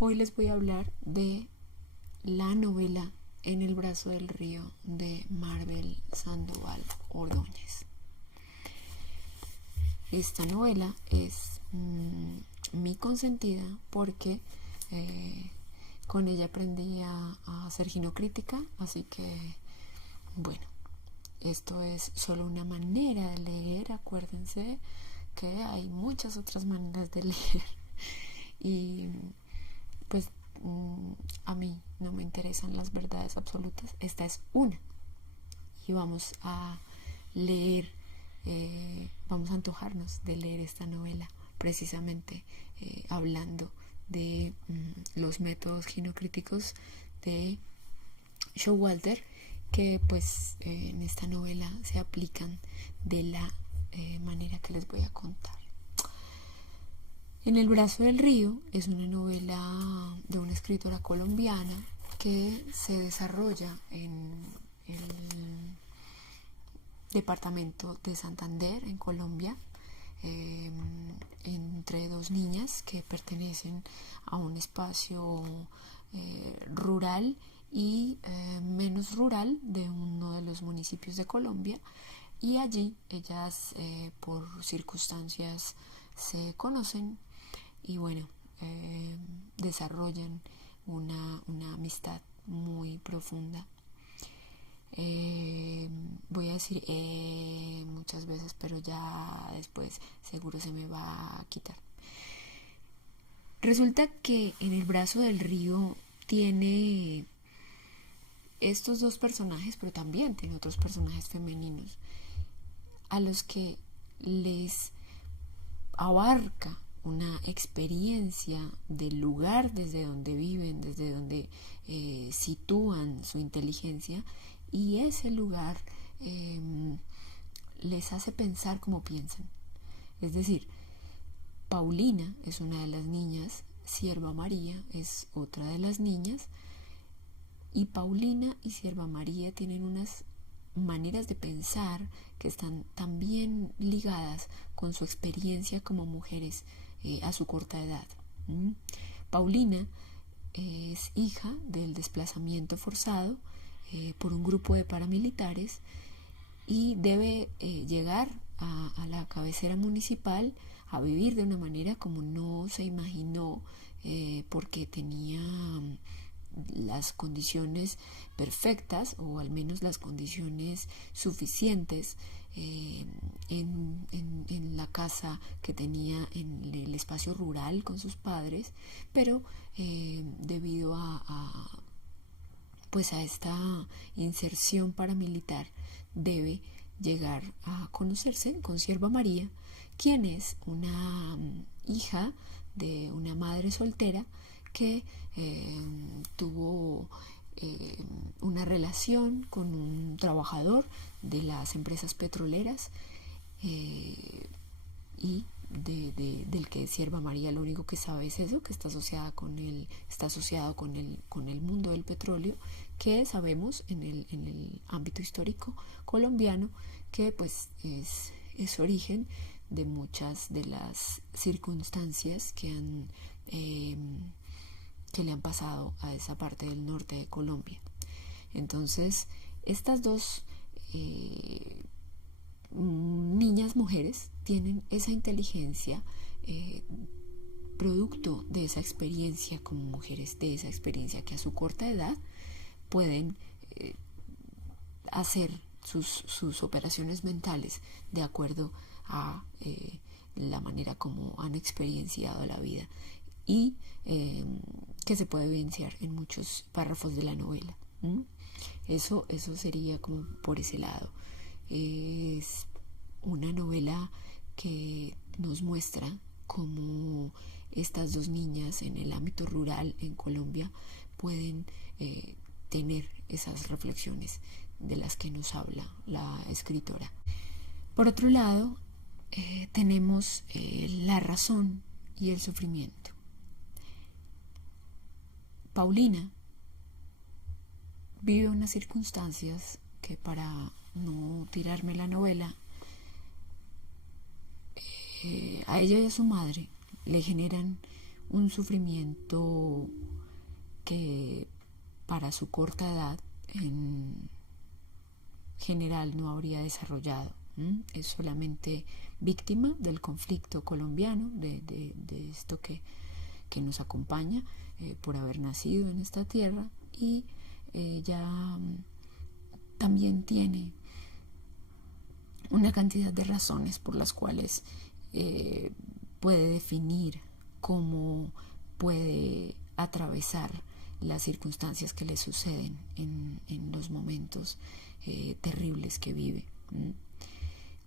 Hoy les voy a hablar de la novela En el brazo del río de Maribel Sandoval Ordóñez. Esta novela es mi consentida porque con ella aprendí a hacer ginocrítica, así que bueno, esto es solo una manera de leer. Acuérdense que hay muchas otras maneras de leer y pues a mí no me interesan las verdades absolutas. Esta es una y vamos a leer, vamos a antojarnos de leer esta novela precisamente hablando de los métodos ginocríticos de Showalter, que pues en esta novela se aplican de la manera que les voy a contar. En el brazo del río es una novela de una escritora colombiana que se desarrolla en el departamento de Santander, en Colombia, entre dos niñas que pertenecen a un espacio rural y menos rural de uno de los municipios de Colombia, y allí ellas por circunstancias se conocen y bueno, desarrollan una amistad muy profunda. Voy a decir muchas veces, pero ya después seguro se me va a quitar. Resulta que en el brazo del río tiene estos dos personajes, pero también tiene otros personajes femeninos a los que les abarca una experiencia del lugar desde donde viven, desde donde sitúan su inteligencia, y ese lugar les hace pensar como piensan. Es decir, Paulina es una de las niñas, Sierva María es otra de las niñas, y Paulina y Sierva María tienen unas maneras de pensar que están también ligadas con su experiencia como mujeres a su corta edad. Paulina es hija del desplazamiento forzado por un grupo de paramilitares y debe llegar a la cabecera municipal a vivir de una manera como no se imaginó, porque tenía las condiciones perfectas, o al menos las condiciones suficientes en la casa que tenía en el espacio rural con sus padres, pero debido pues a esta inserción paramilitar debe llegar a conocerse con Sierva María, quien es una hija de una madre soltera que tuvo una relación con un trabajador de las empresas petroleras, y del que Sierva María lo único que sabe es eso, que está asociado con el mundo del petróleo, que sabemos en el ámbito histórico colombiano que pues es origen de muchas de las circunstancias que le han pasado a esa parte del norte de Colombia. Entonces, estas dos niñas mujeres tienen esa inteligencia producto de esa experiencia como mujeres, de esa experiencia que a su corta edad pueden hacer sus operaciones mentales de acuerdo a la manera como han experienciado la vida, y que se puede evidenciar en muchos párrafos de la novela. Eso sería como por ese lado. Es una novela que nos muestra cómo estas dos niñas en el ámbito rural en Colombia pueden tener esas reflexiones de las que nos habla la escritora. Por otro lado, tenemos la razón y el sufrimiento. Paulina vive unas circunstancias que, para no tirarme la novela, a ella y a su madre le generan un sufrimiento que para su corta edad en general no habría desarrollado. Es solamente víctima del conflicto colombiano, de esto que nos acompaña por haber nacido en esta tierra, y ella también tiene una cantidad de razones por las cuales puede definir cómo puede atravesar las circunstancias que le suceden en los momentos terribles que vive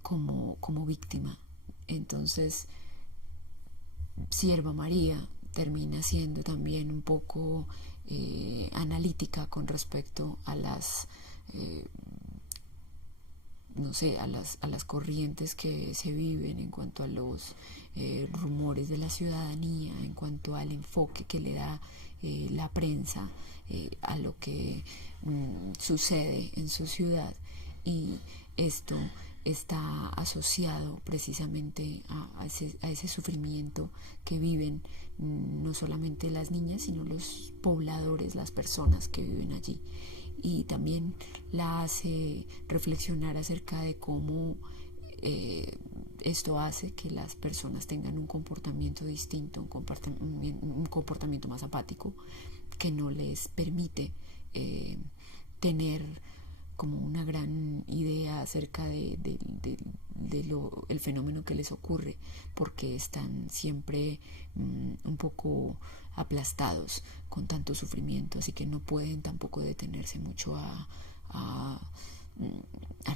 como víctima. Entonces, Sierva María termina siendo también un poco analítica con respecto a las a las corrientes que se viven en cuanto a los rumores de la ciudadanía, en cuanto al enfoque que le da la prensa a lo que sucede en su ciudad, y esto está asociado precisamente a ese sufrimiento que viven no solamente las niñas, sino los pobladores, las personas que viven allí. Y también la hace reflexionar acerca de cómo esto hace que las personas tengan un comportamiento distinto, un comportamiento más apático, que no les permite tener como una gran idea acerca de el fenómeno que les ocurre, porque están siempre un poco aplastados con tanto sufrimiento, así que no pueden tampoco detenerse mucho a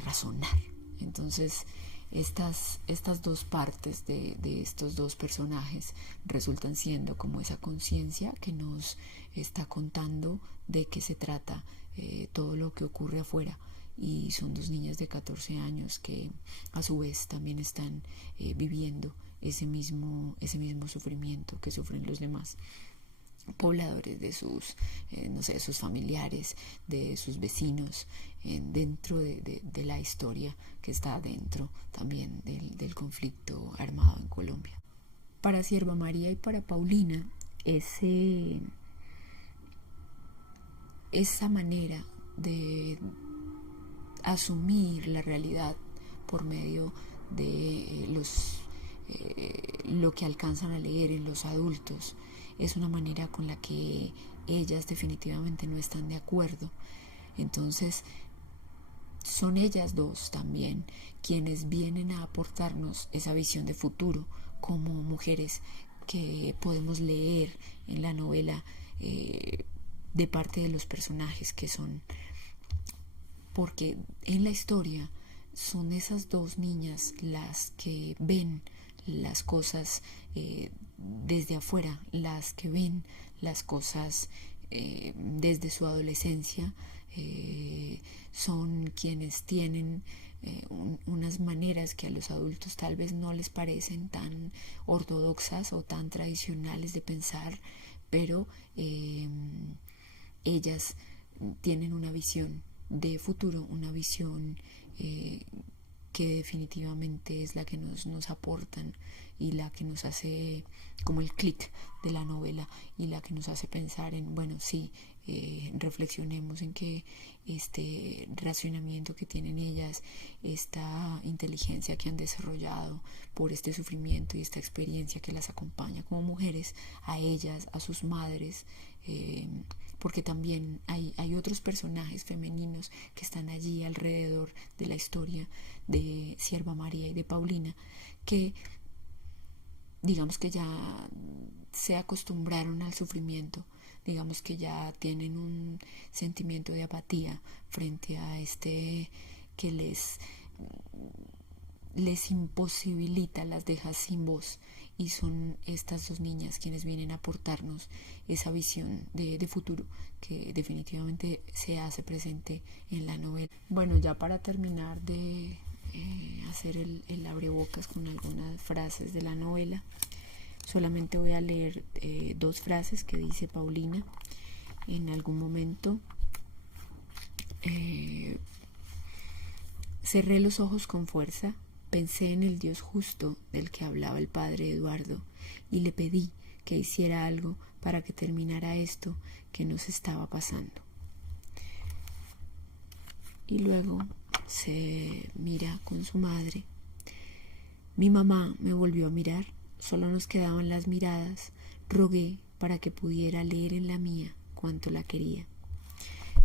razonar. Entonces estas dos partes de estos dos personajes resultan siendo como esa conciencia que nos está contando de qué se trata todo lo que ocurre afuera, y son dos niñas de 14 años que a su vez también están viviendo ese mismo sufrimiento que sufren los demás pobladores, de sus sus familiares, de sus vecinos, dentro de la historia que está dentro también del conflicto armado en Colombia. Para Sierva María y para Paulina, esa manera de asumir la realidad por medio de lo que alcanzan a leer en los adultos es una manera con la que ellas definitivamente no están de acuerdo. Entonces son ellas dos también quienes vienen a aportarnos esa visión de futuro como mujeres que podemos leer en la novela de parte de los personajes que son, porque en la historia son esas dos niñas las que ven las cosas desde afuera, las que ven las cosas desde su adolescencia, son quienes tienen unas maneras que a los adultos tal vez no les parecen tan ortodoxas o tan tradicionales de pensar, pero ellas tienen una visión de futuro, una visión que definitivamente es la que nos aportan y la que nos hace como el clic de la novela, y la que nos hace pensar en, bueno, sí, reflexionemos en que este racionamiento que tienen ellas, esta inteligencia que han desarrollado por este sufrimiento y esta experiencia que las acompaña como mujeres, a ellas, a sus madres, porque también hay otros personajes femeninos que están allí alrededor de la historia de Sierva María y de Paulina, que digamos que ya se acostumbraron al sufrimiento, digamos que ya tienen un sentimiento de apatía frente a este que les imposibilita, las deja sin voz, y son estas dos niñas quienes vienen a aportarnos esa visión de futuro que definitivamente se hace presente en la novela. Bueno, ya para terminar de hacer el abrebocas con algunas frases de la novela, solamente voy a leer dos frases que dice Paulina en algún momento. Cerré los ojos con fuerza, pensé en el Dios justo del que hablaba el padre Eduardo y le pedí que hiciera algo para que terminara esto que nos estaba pasando. Y luego se mira con su madre. Mi mamá me volvió a mirar, solo nos quedaban las miradas. Rogué para que pudiera leer en la mía cuánto la quería.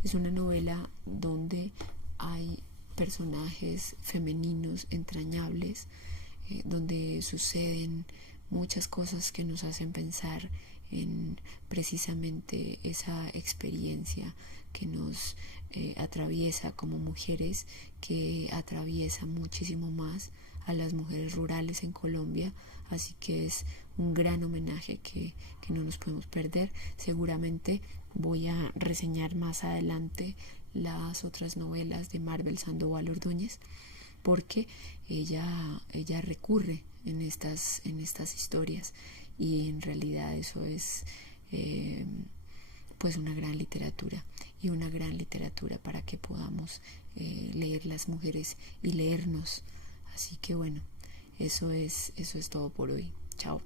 Es una novela donde hay personajes femeninos entrañables, donde suceden muchas cosas que nos hacen pensar en precisamente esa experiencia que nos atraviesa como mujeres, que atraviesa muchísimo más a las mujeres rurales en Colombia. Así que es un gran homenaje que no nos podemos perder. Seguramente voy a reseñar más adelante las otras novelas de Marvel Sandoval Ordóñez, porque ella recurre en estas historias, y en realidad eso es pues una gran literatura, y una gran literatura para que podamos leer las mujeres y leernos. Así que bueno, eso es todo por hoy. Chao.